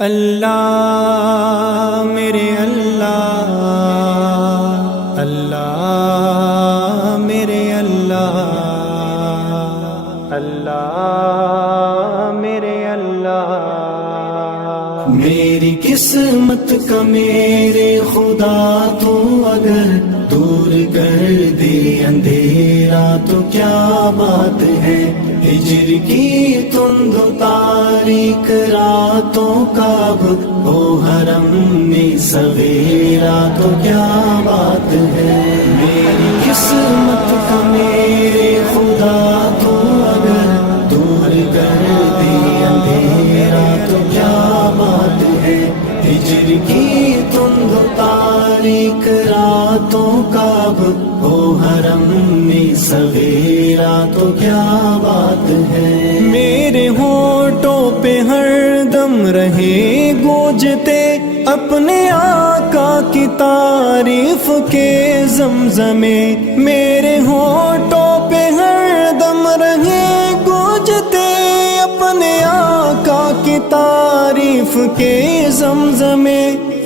اللہ میرے اللہ، اللہ میرے اللہ، اللہ میرے اللہ۔ میری قسمت کا میرے خدا تو اگر دور کر دے اندھیرا تو کیا بات ہے، ہجر کی تند و تاریک راتوں کا اب ہو حرم میں سویرا تو کیا بات ہے۔ میری قسمت کا میرے خدا تو اگر دور کر دے اندھیرا تو کیا بات ہے، ہجر کی تند و تاریک راتوں کا اب ہو حرم میں سویرا تو کیا بات ہے۔ میرے ہونٹوں پہ ہر دم رہے گونجتے اپنے آقا کی تعریف کے زمزمے، میرے ہونٹوں پہ ہر دم رہے گونجتے اپنے آقا کی تعریف کے زمزمے۔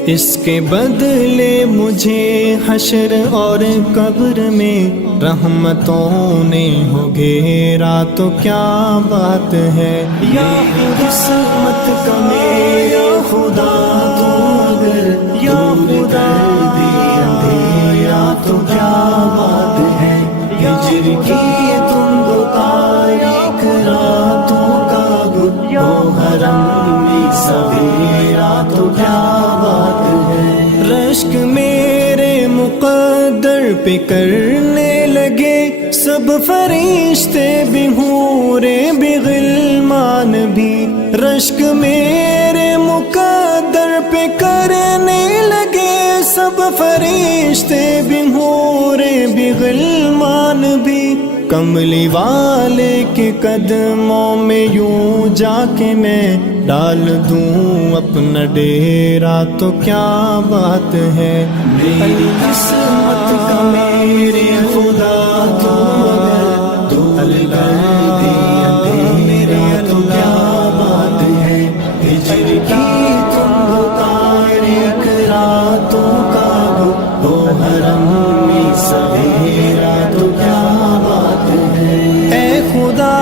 اس کے بدلے مجھے حشر اور قبر میں رحمتوں نے ہو گھیرا تو کیا بات ہے۔ یا قسمت کا میرا خدا تو اگر یا خدا دے اندھیرا تو کیا بات ہے، ہجر کی تند و تاریک راتوں کا اب ہو حرم میں سویرا تو کیا بات ہے۔ رشک میرے مقدر پہ کرنے لگے سب فرشتے بھی حورے بھی غلمان بھی، رشک میرے مقدر پہ کرنے لگے سب فرشتے بھی حورے بھی غلمان بھی۔ کملی والے کے قدموں میں یوں جا کے میں ڈال دوں اپنا ڈیرا تو کیا بات ہے۔ میری قسمت کا میرے خدا تو اگر دور کر دے اندھیرا تو کیا بات ہے، ہجر کی تند و تاریک راتوں کا اب ہو حرم میں سویرا تو کیا بات ہے۔ اے خدا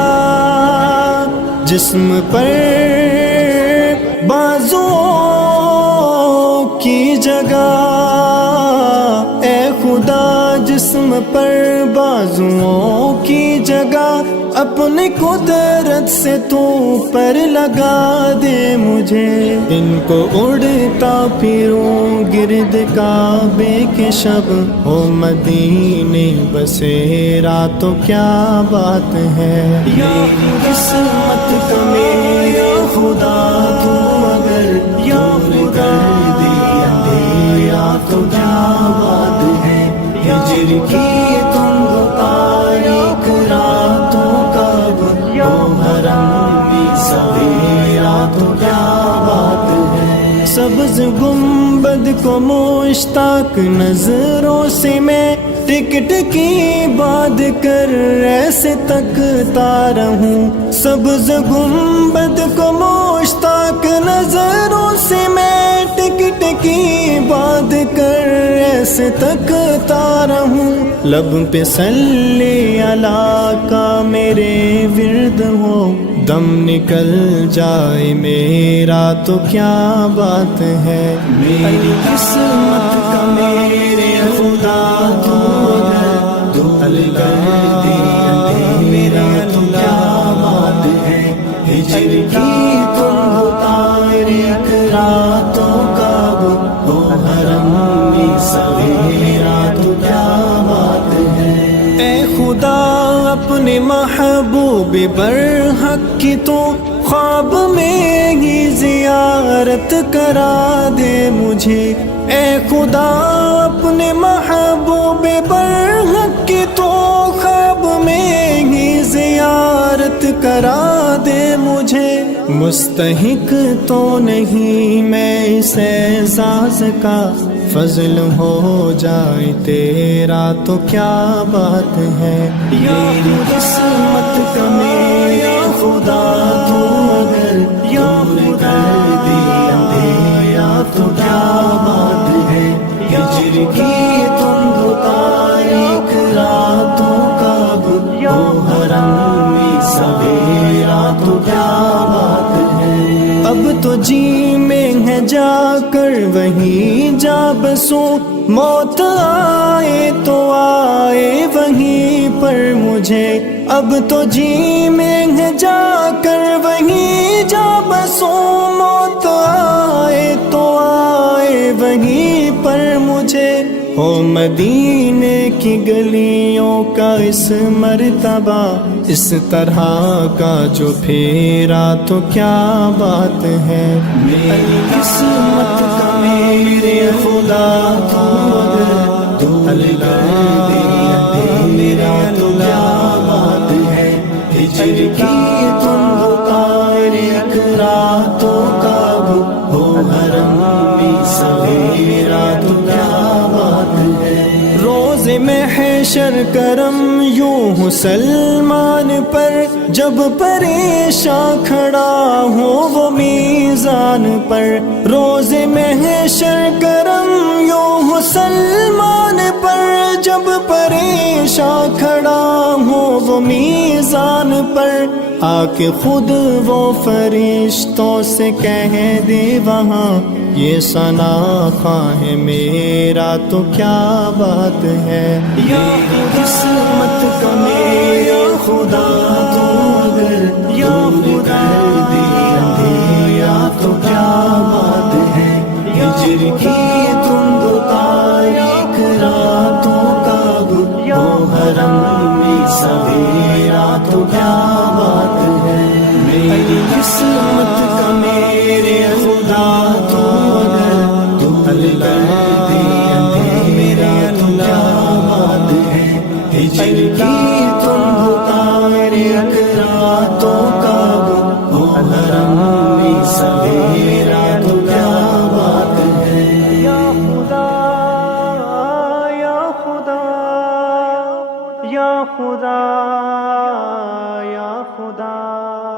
جسم پر بازوؤں کی جگہ، اے خدا جسم پر بازوؤں کی جگہ اپنی قدرت سے تو پر لگا دے مجھے، ان کو اڑتا پھروں گرد کعبے کے شب ہو مدینے بسیرا تو کیا بات ہے۔ یا قسمت کا میرا خدا تو اگر یا خدا دے اندھیرا تو کیا بات ہے، ہجر کی تند و تاریک راتوں کا اب ہو حرم میں سویرا تو کیا بات ہے۔ سبز گنبد کو مشتاق نظروں سے میں ٹکٹ کی بات کر ایسے تکتا رہوں، سبز گنبد کو مشتاق نظروں سے میں ٹکٹ کی بات کر ایسے تکتا رہوں۔ لب پہ صلی اللہ کا میرے ورد ہو، دم نکل جائے میرا تو کیا بات ہے۔ میری قسمت کا میرے خدا تو اگر دور کر دے اندھیرا تو کیا بات ہے، ہجر کی تند و تاریک راتوں کا اب ہو حرم میں سویرا تو کیا بات ہے۔ اے خدا اپنے محبوب برحق کی تو خواب میں ہی زیارت کرا دے مجھے، اے خدا اپنے محبوب برحق کی تو خواب میں ہی زیارت کرا دے مجھے۔ مستحق تو نہیں میں اس اعزاز کا، فضل ہو جائے تیرا تو کیا بات ہے۔ یا قسمت کا میرا خدا تو اگر یا خدا دے اب تو جی میں ہے جا کر وہیں جا بسوں، موت آئے تو آئے وہیں پر مجھے، اب تو جی میں ہے جا کر وہیں جا بسوں، موت آئے تو آئے وہیں پر مجھے، ہو مدینے کی گلیوں کا اس مرتبہ اس طرح کا جو پھیرا تو کیا بات ہے، میری قسمت کا میرے خدا تو اگر تو اللہ میرا تو کیا بات ہے، ہجر کی تم پار ایک راتوں کا ہو حرم میں سویرا تو کیا بات ہے، روز محشر کرم یوں ہو سلمان پر، جب پریشاں کھڑا ہو وہ میزان پر، روز محشر کرم یوں ہو سلمان پر، جب پریشاں کھڑا ہو وہ میزان پر، آ کے خود وہ فرشتوں سے کہہ دے وہاں، یہ ثنا خواہ ہے میرا تو کیا بات ہے، یا قسمت کا میرا خدا تو اگر یا خدا دیا تو کیا بات ہے، ہجر کی تم دو تاریخ راتوں کا ہو حرم میں سویرا تو کیا بات ہے، میری قسمت کا میرے خدا تو اگر تو اللہ میرا تو کیا بات ہے، ہجر کی تم اتارے راتوں کا ہو حرم میں سویرا تو کیا بات ہے، یا خدا یا خدا یا خدا یا خدا۔